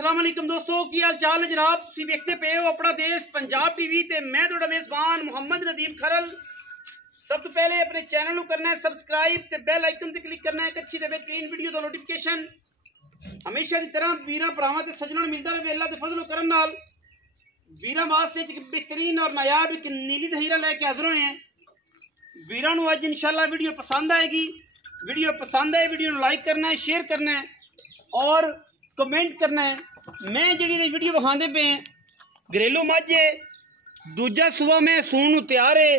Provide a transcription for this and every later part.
अस्सलाम वालेकुम दोस्तों, की हाल चाल है जनाब। तुसीं देखते पे हो अपना देश पंजाब टीवी ते मैं तुहाडा मेज़बान मुहम्मद नदीम खरल। सब तो पहले अपने चैनल को करना है सबसक्राइब ते बैल आइकन ते क्लिक करना है। एक अच्छी ते बेहतरीन वीडियो का नोटिफिकेशन हमेशा की तरह वीरां भरावां ते सज्जणां नूं मिलदा रहे। अल्लाह दे फजल करम नाल वीरां वास्ते एक बेहतरीन और नायाब एक नीली दहीरा लेके हाजिर होए हैं। वीरां नूं अज इंशाल्लाह वीडियो पसंद आएगी। वीडियो पसंद आए वीडियो नूं लाइक करना है, शेयर करना है और कमेंट करना है। मैं जी वीडियो विखाते पे घरेलू मझ है, दूजा सुबह में सून तैयार है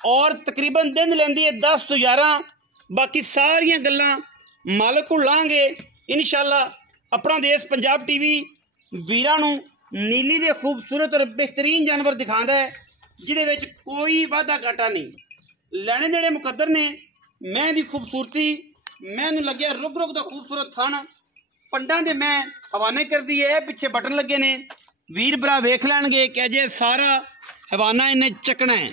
और तकरीबन दिन लेंदी है 10 तो 11। बाकी सारिया गल्लां मालक को लांगे इंशाल्लाह। अपना देश पंजाब टीवी वीरां नूं नीली दे खूबसूरत और बेहतरीन जानवर दिखाता है जिहदे विच कोई वाधा घाटा नहीं। लैने देने मुकद्दर ने। मैं दी खूबसूरती मैनूं लग्या रुक रुक दा खूबसूरत थन पंडां दे मैं हवाने कर दी है। पिछे बटन लगे ने, वीर भरा वेख लैणगे कि अजे सारा हवाना इन्हें चकना है,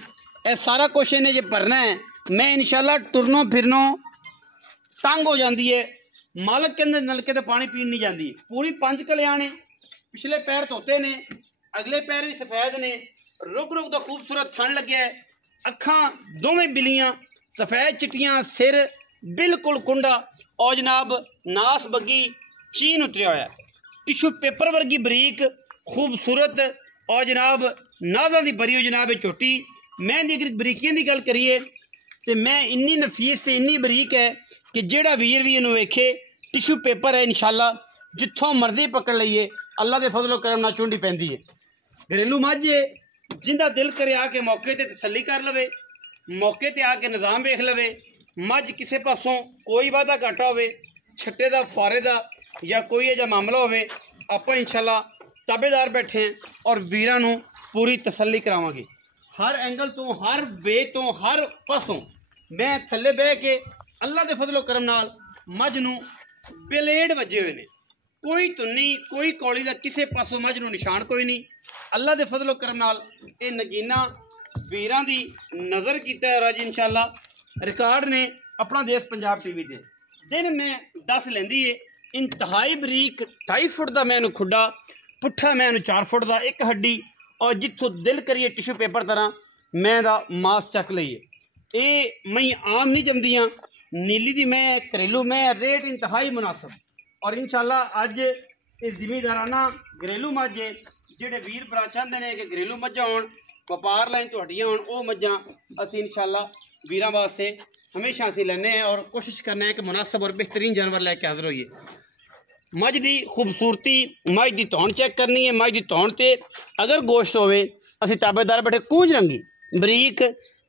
यह सारा कुछ इन्हें जे भरना है। मैं इंशाल्लाह टुरनों फिरनों तंग हो जाती है। मालक के अंदर नलके तो पानी पीन नहीं जाती। पूरी 5 कलियां ने, पिछले पैर धोते ने, अगले पैर भी सफेद ने। रुक रुक तो खूबसूरत थन लगे है। अखां दोवें बिलियां सफेद चिट्टियां, सिर बिल्कुल कुंडा और जनाब नास बग्गी चीन उतरिया होया। टिशू पेपर वर्गी बरीक खूबसूरत और जनाब नाज़ा दी बरी हो जनाब चोटी। मैं अगर बरीकियां की गल करिए तो मैं इन्नी नफीस ते इन्नी बरीक है कि जेड़ा वीर भी इन्हू वेखे टिशू पेपर है इंशाल्लाह। जिथों मर्जी पकड़ लीए अल्लाह के फजलो करम नाल चुंडी पैंदी है। घरेलू मझ है जिंदा दिल करे आके मौके ते तसल्ली कर लवे, मौके ते आके निज़ाम वेख लवे। मझ किसी पासों कोई वादा घाटा होवे, छट्टे दा फारे दा या कोई ऐसा मामला होवे, आपां इंशाल्लाह ताबेदार बैठे हैं और वीरां नूं पूरी तसल्ली करावांगे। हर एंगल तो, हर वे तो, हर पासों मैं थल्ले बह के अल्लाह के फजलो करम नाल मझ नूं ब्लेड वजे हुए ने। कोई धुन्नी कोई कौली का किसी पासों मझ नूं निशान कोई नहीं। अल्लाह के फजलो करम नाल ये नगीना वीरां दी नज़र कीता है। अज इंशाल्लाह रिकॉर्ड ने अपना देश पंजाब टीवी दे दिन मैं 10 लेंदी है। इंतहाई बरीक 2.5 फुट का मैं खुडा, पुट्ठा मैं 4 फुट का, एक हड्डी और जिथों दिल करिए टिशू पेपर तरह मैं दा मास चक लईए। ये मई आम नहीं जमदियाँ। नीली दी मैं घरेलू मैं रेट इंतहाई मुनासिब और इंशाल्लाह अज ये जिमीदाराना घरेलू मझ जेडे वीर भरा चाहते हैं कि घरेलू मझां होण, व्यापार लाइन तो हड्डियां होण, वो मझां असीं इंशाल्लाह वीरां वास्ते हमेशा असीं लैने हैं और कोशिश करने हैं कि मुनासिब और बेहतरीन जानवर लैके हाजिर होइए। मझ की खूबसूरती, मझ की धौन चेक करनी है। मझ की धौन से अगर गोश्त होवे असीं ताबेदार बैठे कूंज रंगी बरीक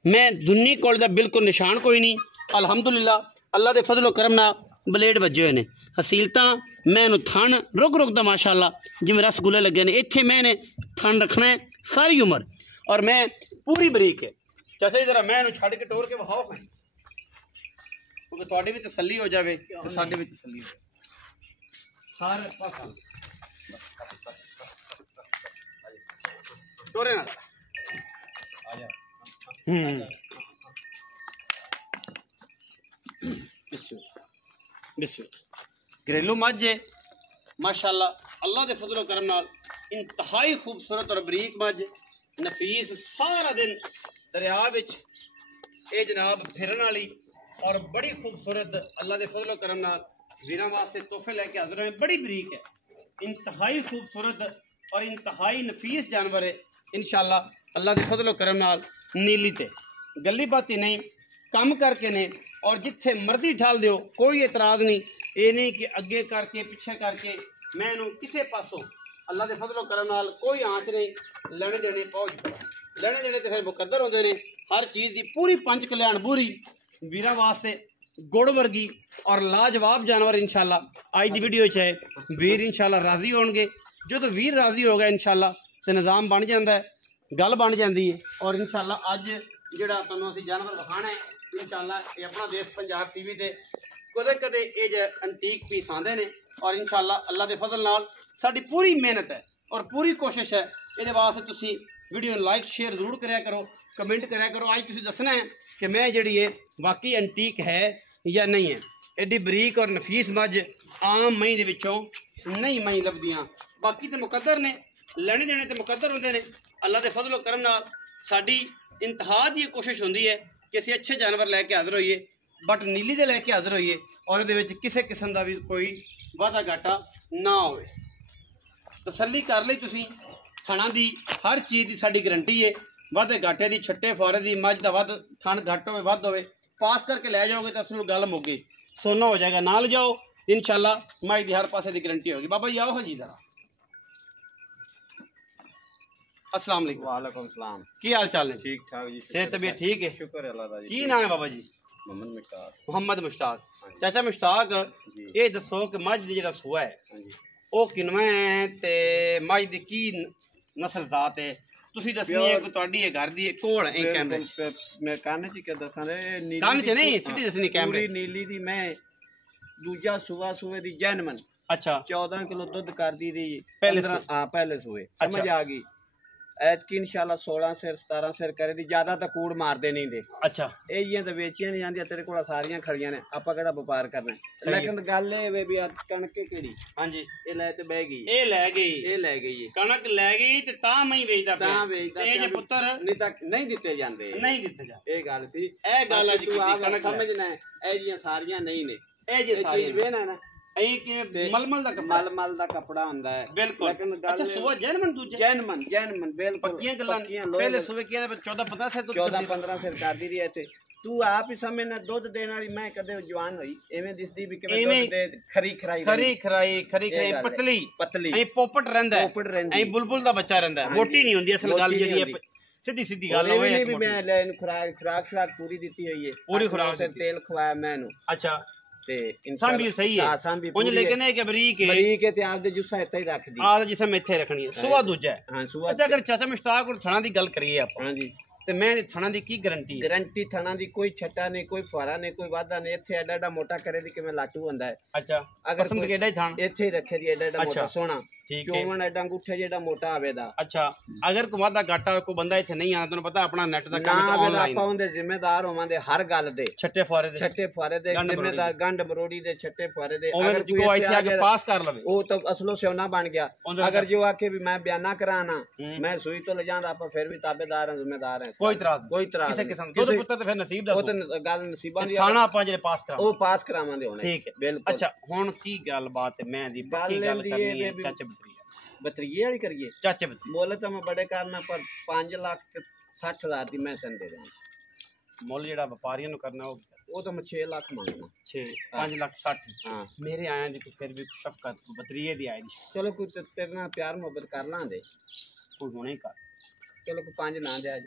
मैं दुन्नी कोल दा बिल्कुल निशान कोई नहीं। अलहमदुलिल्लाह अल्लाह के फजलो करम नाल ब्लेड वजे हुए ने। हसीलता मैं थन रुक रुक दा माशाअल्लाह जिवें रसगुल्ले लगे ने। इत्थे मैंने थन रखना है सारी उम्र और मैं पूरी बरीक है। चाचा जरा मैं छड़ के टोर के विखाओ खाई क्योंकि तुहाडी भी तसल्ली हो जाए तो साडी भी तसल्ली हो। हर पासा टोरे ना घरेलू मझ है माशाअल्लाह। अल्लाह के फजलो करम नाल इंतहाई खूबसूरत और बरीक मझ नफीस। सारा दिन दरिया विच ये जनाब फिरन वाली और बड़ी खूबसूरत अल्लाह के फजलो करम नाल वीरां वास्ते तोहफे लैके हाजिर हैं। बड़ी बरीक है, इंतहाई खूबसूरत और इंतहाई नफीस जानवर है इंशाल्लाह। अल्लाह के फजलो करम नाल नीली ते गली बाती नहीं कम करके ने और जिथे मर्जी ठाल दो कोई एतराज़ नहीं। ये नहीं कि अगे करके पिछे करके मैं किसी पासों अल्लाह के फजलो करम नाल कोई आँच नहीं। लेने देने पहुँच पड़ा लेने देने तो फिर मुकद्दर होंदे ने। हर चीज़ की पूरी 5 कल्याण बूरी वीरां वास्ते गुड़ वर्गी और लाजवाब जानवर इंशाल्लाह आज की वीडियो है। वीर इंशाल्लाह राजी होंगे। जो तो वीर राजी हो गया इंशाल्लाह तो निज़ाम बन जाता है, गल बन जाती है। और इंशाल्लाह अज जिहड़ा तुहानूं असीं जानवर विखाना है इंशाल्लाह ये अपना देश पंजाब टीवी ते कदे कदे ये जे एंटीक पीस आंदे ने और इंशाल्लाह अल्लाह के फजल नाल साडी पूरी मेहनत है और पूरी कोशिश है। ये वास्ते तुसीं वीडियो लाइक शेयर जरूर कराया करो, कमेंट कराया करो। आज तुसीं दसना है कि मैं जिहड़ी है वाकई एंटीक है या नहीं है। एडी बरीक और नफीस मझ आम मई दे विचों नहीं मई लभदियां। बाकी तो मुकद्दर ने, लेने देने तो मुकद्दर होंदे ने। अल्लाह के फजलो करम नाल साडी इंतहा दी कोशिश होंदी है कि असीं अच्छे जानवर लैके हाज़र होइए, बट नीली दे लैके हाज़र होइए और इहदे विच किसी किस्म का भी कोई वाधा घाटा ना होवे। तसल्ली कर लई तुसीं, थणा दी हर चीज़ की साडी गारंटी है। वाधे घाटे की, छट्टे फुआरे की, मझ का वध थण घट होवे वध होवे, पास करके लै जाओगे तो असलों गल मुक गई, सोना हो जाएगा। ना ले जाओ इंशाल्लाह मझ की हर पासे की गारंटी होगी। बाबा जी आओ जी जरा। अस्सलाम वालेकुम। वालेकुम सलाम। की हाल चाल है? ठीक ठाक जी। सेहत तबीयत ठीक है? शुक्र है अल्लाह दा जी। की नाम है बाबा जी? मोहम्मद मुश्ताक। मोहम्मद मुश्ताक। चाचा मुश्ताक, ये दसो कि मझ दी जेड़ा सूआ है वो किनवा है ते मझ दी की नस्ल जात है? तुसी दसनी है कि तुहाडी ये घर दी कोल है कैमरे च? मैं कान च के दसां दे नीली कान च नहीं, सीधी दसनी कैमरे पूरी नीली दी। मैं दूजा सूआ सूए दी जैनमन। अच्छा। 14 किलो दुध कर दी पहले 15। हाँ पहले सूए। समझ अच्छा। आ गई। ऐतकी इंशाल्लाह 16 सिर 17 सिर करे दी। ज्यादा तो कूड़ मारते नहीं दे। अच्छा। ਇਹ ਤਾਂ ਵੇਚੀਆਂ ਨਹੀਂ ਜਾਂਦੀਆਂ, ਤੇਰੇ ਕੋਲ ਸਾਰੀਆਂ ਖੜੀਆਂ ਨੇ, ਆਪਾਂ ਕਿਹੜਾ ਵਪਾਰ ਕਰਨਾ। ਲੇਕਿਨ ਗੱਲ ਇਹ ਵੇ ਵੀ ਅੱਜ ਕਣਕ ਕਿਹੜੀ? ਹਾਂਜੀ। ਇਹ ਲੈ ਤੇ ਬਹਿ ਗਈ। ਇਹ ਲੈ ਗਈ। ਇਹ ਲੈ ਗਈ ਏ। ਕਣਕ ਲੈ ਗਈ ਤੇ ਤਾਂ ਮੈਂ ਵੇਚਦਾ ਪਿਆ। ਤਾਂ ਵੇਚਦਾ ਇਹ ਜੇ ਪੁੱਤਰ ਨਹੀਂ ਤਾਂ ਨਹੀਂ ਦਿੱਤੇ ਜਾਂਦੇ। ਨਹੀਂ ਦਿੱਤੇ ਜਾਂਦੇ। ਇਹ ਗੱਲ ਸੀ। ਇਹ ਗੱਲ ਅੱਜ ਤੂੰ ਆਪ ਕਣਕ ਸਮਝਣਾ ਇਹ ਜੀਆਂ ਸਾਰੀਆਂ ਨਹੀਂ ਨੇ। ਇਹ ਜੇ ਸਾਰੀਆਂ ਵੇਣਾ ਨਾ ਇਹ ਕਿਵੇਂ ਮਲਮਲ ਦਾ ਕੱਪੜਾ? ਮਲਮਲ ਦਾ ਕੱਪੜਾ ਹੁੰਦਾ ਹੈ ਬਿਲਕੁਲ। ਲੇਕਿਨ ਗੱਲ ਅੱਛਾ ਸੂਆ ਜੈਨਮਨ ਦੂਜਾ? ਜੈਨਮਨ ਬਿਲਕੁਲ ਪੱਕੀਆਂ ਗੱਲਾਂ। ਪਹਿਲੇ ਸੂਏ ਕੀ 14 15 ਸਿਰ ਤੋਂ 14 15 ਸਿਰ ਕਰਦੀ ਰਹੀ ਤੇ ਤੂੰ ਆਪ ਹੀ ਸਮਝਣਾ ਦੁੱਧ ਦੇਣ ਵਾਲੀ ਮੈਂ ਕਦੇ ਜਵਾਨ ਹੋਈ ਐਵੇਂ ਦਿਸਦੀ ਵੀ ਕਿਵੇਂ ਦੁੱਧ ਦੇ ਖਰੀ ਖਰਾਈ ਪਤਲੀ ਪਤਲੀ ਐ ਪੋਪਟ ਰਹਿੰਦਾ ਐ ਬੁਲਬੁਲ ਦਾ ਬੱਚਾ ਰਹਿੰਦਾ। ਮੋਟੀ ਨਹੀਂ ਹੁੰਦੀ ਅਸਲ ਗੱਲ ਜਿਹੜੀ ਹੈ ਸਿੱਧੀ ਸਿੱਧੀ ਗੱਲ ਹੋਵੇ। ਵੀ ਮੈਂ ਲੈ ਇਹਨੂੰ ਖੁਰਾਕ ਪੂਰੀ ਦਿੱਤੀ ਹੋਈ ਹੈ। ਪੂਰੀ ਖੁਰਾਕ ਤੇ ਤੇਲ ਖਵਾਇਆ ਮੈਂ ਇਹਨੂੰ। ਅੱਛਾ। ਤੇ ਇਨਸਾਨ ਵੀ ਸਹੀ ਹੈ ਉਹ, ਲੇਕਿਨ ਇਹ ਕਿ ਬਰੀਕ ਹੈ ਤੇ ਆਪ ਦੇ ਜੁੱਸਾ ਇੱਥੇ ਹੀ ਰੱਖਦੀ ਆਹ ਜਿਸਮ ਇੱਥੇ ਰੱਖਣੀ ਹੈ। ਸੂਆ ਦੂਜਾ ਹੈ। ਹਾਂ ਸੂਆ। ਅੱਛਾ ਅਗਰ ਚਾਚਾ ਮੁਸ਼ਤਾਕ ਕੋਲ ਥਣਾ ਦੀ ਗੱਲ ਕਰੀਏ ਆਪਾਂ, ਹਾਂਜੀ, ਤੇ ਮੈਂ ਥਣਾ ਦੀ ਕੀ ਗਾਰੰਟੀ? ਗਾਰੰਟੀ ਥਣਾ ਦੀ ਕੋਈ ਛੱਟਾ ਨਹੀਂ, ਕੋਈ ਫੁਆਰਾ ਨਹੀਂ, ਕੋਈ ਵਾਧਾ ਨਹੀਂ। ਇੱਥੇ ਐਡਾ ਐਡਾ ਮੋਟਾ ਕਰੇ ਦੀ ਕਿਵੇਂ ਲਾਟੂ ਹੁੰਦਾ ਹੈ। ਅੱਛਾ। ਅਗਰ ਪਸੰਦ ਕਿਹੜਾ ਹੀ ਥਣ ਇੱਥੇ ਹੀ ਰੱਖੇ ਦੀ ਐਡਾ ਐਡਾ ਮੋਟਾ ਸੋਹਣਾ। ਠੀਕ ਹੈ। ਚੋਵਣ ਐਡਾ ਅੰਗੂਠੇ ਜਿਹੜਾ ਮੋਟਾ ਆਵੇ ਦਾ। ਅੱਛਾ। ਅਗਰ ਕੋਈ ਵਾਧਾ ਘਾਟਾ ਕੋਈ ਬੰਦਾ ਇੱਥੇ ਨਹੀਂ ਆਉਂਦਾ, ਤੁਹਾਨੂੰ ਪਤਾ ਆਪਣਾ ਨੈਟ ਦਾ ਕੰਮ ਹੈ ਆਨਲਾਈਨ, ਆਪਾਂ ਉਹਦੇ ਜ਼ਿੰਮੇਦਾਰ ਹੋਵਾਂਗੇ ਹਰ ਗੱਲ ਦੇ। ਛੱਟੇ ਫੁਆਰੇ ਦੇ ਜ਼ਿੰਮੇਦਾਰ, ਗੰਢ ਮਰੋੜੀ ਦੇ ਛੱਟੇ ਫੁਆਰੇ ਦੇ। ਅਗਰ ਕੋਈ ਇੱਥੇ ਆ ਕੇ ਪਾਸ ਕਰ ਲਵੇ ਉਹ ਤਾਂ ਅਸਲੋਂ ਸਿਉਣਾ ਬਣ ਗਿਆ। ਅਗਰ ਜੋ ਆਕੇ ਵੀ ਮੈਂ ਬਿਆਨਾ ਕਰਾਣਾ, ਮੈਂ ਸੂਈ ਤੋਂ ਲੈ ਜਾਂਦਾ, ਆਪਾਂ ਫਿਰ ਵੀ ਤਾਬੇਦਾਰ ਹਾਂ, ਜ਼ਿੰਮੇਦਾਰ ਹਾਂ। ਕੋਈ ਇਤਰਾਜ਼ ਕਿਸੇ ਕਿਸਮ ਦੁੱਧ ਪੁੱਤਰ ਤੇ ਫਿਰ ਨਸੀਬ ਦਾ। ਉਹ ਤਾਂ ਗੱਲ ਨਸੀਬਾਂ ਦੀ। ਖਾਣਾ ਆਪਾਂ ਜਿਹੜੇ ਪਾਸ ਕਰਾਵਾਂ ਉਹ ਪਾਸ ਕਰਾਵਾਂਗੇ ਹੁਣ। ਠੀਕ ਹੈ ਬਿਲਕੁਲ। ਅੱਛਾ ਹੁਣ ਕੀ ਗੱਲਬਾਤ ਹੈ? ਮੈਂ ਦੀ ਪੱਕੀ ਗੱਲ ਕਰਨੀ ਹੈ ਚਾਚੇ ਬਤਰੀਏ ਵਾਲੀ ਕਰੀਏ। ਚਾਚੇ ਮੁੱਲ ਤਾਂ ਮੈਂ ਬੜੇ ਕਰਨਾ, ਪਰ 5,60,000 ਦੀ ਮੈਂ ਤੈਨੂੰ ਦੇ ਦਾਂ। ਮੁੱਲ ਜਿਹੜਾ ਵਪਾਰੀਆਂ ਨੂੰ ਕਰਨਾ ਉਹ ਤਾਂ ਮੈਂ 6 ਲੱਖ ਮੰਗਣਾ। 5,60,000। ਹਾਂ ਮੇਰੇ ਆਇਆ ਜੀ ਫਿਰ ਵੀ ਸ਼ਫਕਤ ਬਤਰੀਏ ਦੀ ਆਈ। ਚਲੋ ਕੋਈ ਤੇਰੇ ਨਾਲ ਪਿਆਰ ਮੁਹੱਬਤ ਕਰ ਲਾਂਦੇ, ਕੋਈ ਹੁਣੇ ਕਰ। ਚਲੋ ਕੋਈ 5 ਨਾ ਦੇ ਅੱਜ।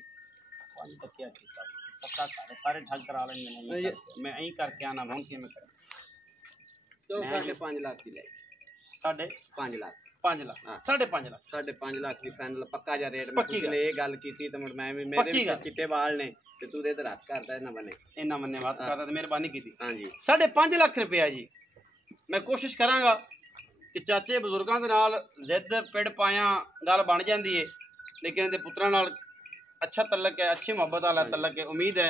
5 ਤੱਕ ਕੀ ਕੀਤਾ ਪੱਕਾ ਕਰ, ਸਾਰੇ ਠੱਗ ਕਰਾ ਲੈਂਦੇ। ਮੈਂ ਐਂ ਕਰਕੇ ਆਣਾ ਹੁਣ ਕਿਵੇਂ ਕਰਾਂ? तो 5.5 लाख की ले। 5.5 लाख 5 लाख 5.5 लाख 5.5 लाख की फाइनल पक्का जा रेट। पक्की मैं ये गल की थी तो मैं भी मेरे चिट्टे बाल ने ते तू दे रात करता है ना बने इन्ना मन्ने बात करता तो मेहरबानी की थी। हां जी 5.5 लाख रुपया जी। मैं कोशिश करांगा कि चाचे बजुर्गों के नाल जिद पिड़ पाया गल बन जाती है, लेकिन इहदे पुत्रां नाल अच्छा तलक है, अच्छी मुहब्बत वाला तलक है। उम्मीद है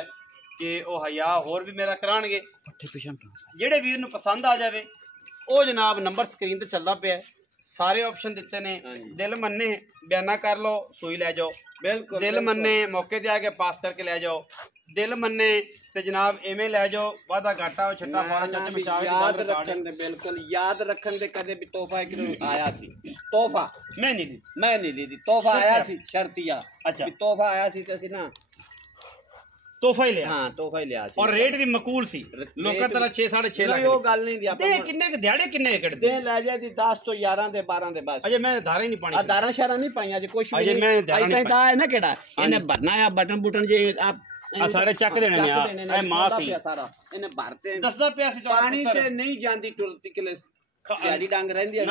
कि वह हया होर भी मेरा कराणगे। जेड़े वीर नूं पसंद आ जाए वो जनाब नंबर स्क्रीन ते चलदा पिया, सारे ऑप्शन दिते ने। दिल मन्ने बयाना कर लो सूई लै जाओ, बिल्कुल दिल मन्ने मौके ते आके पास करके लै जाओ, दिल मन्ने ते जनाब एवें लै जाओ। वादा घाटा छट्टा फारा चाचा मिटावे याद रखन दे, बिल्कुल याद रखन दे। कदे भी तोहफा कि आया सी, तोहफा मैं नहीं दी तोहफा आया सी शर्तिया। अच्छा तोहफा आया सी ते ना तोहफा ही लिया। हां तोहफा ही लिया और रेट भी मकूल सी। लोकां तरह 6 6.5 लाख वो गल नहीं दी। आपा दे किन्ने के दिहाड़े किन्ने एकड़ दे ले जा दी 10 तो 11 दे 12 दे बस। अजे मैं धारा ही नहीं पानी, धारा शारा नहीं पाई अजे कुछ अजे मैं धारा नहीं पाई। है ना केड़ा इने भरना है बटन बुटन जे आप सारे चक देने ने। ए मां सी सारा इने भरते दसदा पिया सी। पानी ते नहीं जांदी टुलती किले गाड़ी डांग रहंदी है।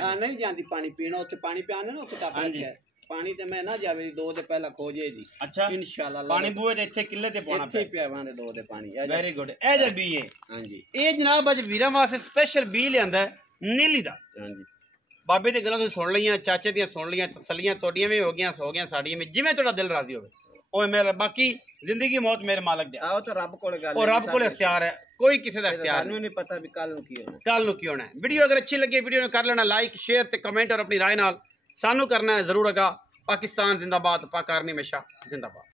हां नहीं जांदी पानी पीना उथे पानी पियाने ना उथे टप रखे पानी ते मैं ना जावे 2 दे पहला खोजे जी। अच्छा इंशाल्लाह पानी बूए ते इथे किले ते पाना पे पियावांगे 2 दे पानी। Very good. A J B है। हां जी ए जनाब अज वीरां वास्ते स्पेशल बी लियांदा है नीली दा। हां जी बाबे दी गल्लां तुसीं सुन लईयां, चाचे दी सुन लईयां, तसल्लियां तोड़ियां भी हो गईयां, साड़ियां भी, जिवें तुहाडा दिल राजी होवे ओए मेरा। बाकी ਜ਼ਿੰਦਗੀ ਮੌਤ ਮੇਰੇ ਮਾਲਕ ਦੇ ਆਓ ਤਾਂ ਰੱਬ ਕੋਲ ਗੱਲ ਉਹ ਰੱਬ ਕੋਲ ਇਖਤਿਆਰ ਹੈ, ਕੋਈ ਕਿਸੇ ਦਾ ਇਖਤਿਆਰ ਸਾਨੂੰ ਨਹੀਂ ਪਤਾ ਵੀ ਕੱਲ ਨੂੰ ਕੀ ਹੋਣਾ। ਕੱਲ ਨੂੰ ਕੀ ਹੋਣਾ ਹੈ। ਵੀਡੀਓ ਅਗਰ ਅੱਛੀ ਲੱਗੇ ਵੀਡੀਓ ਨੂੰ ਕਰ ਲੈਣਾ ਲਾਈਕ ਸ਼ੇਅਰ ਤੇ ਕਮੈਂਟ ਔਰ ਆਪਣੀ ਰਾਏ ਨਾਲ ਸਾਨੂੰ ਕਰਨਾ ਹੈ ਜ਼ਰੂਰ ਅਗਾ। ਪਾਕਿਸਤਾਨ ਜ਼ਿੰਦਾਬਾਦ, ਪਾਕ ਆਰਮੀ ਹमेशा जिंदाबाद।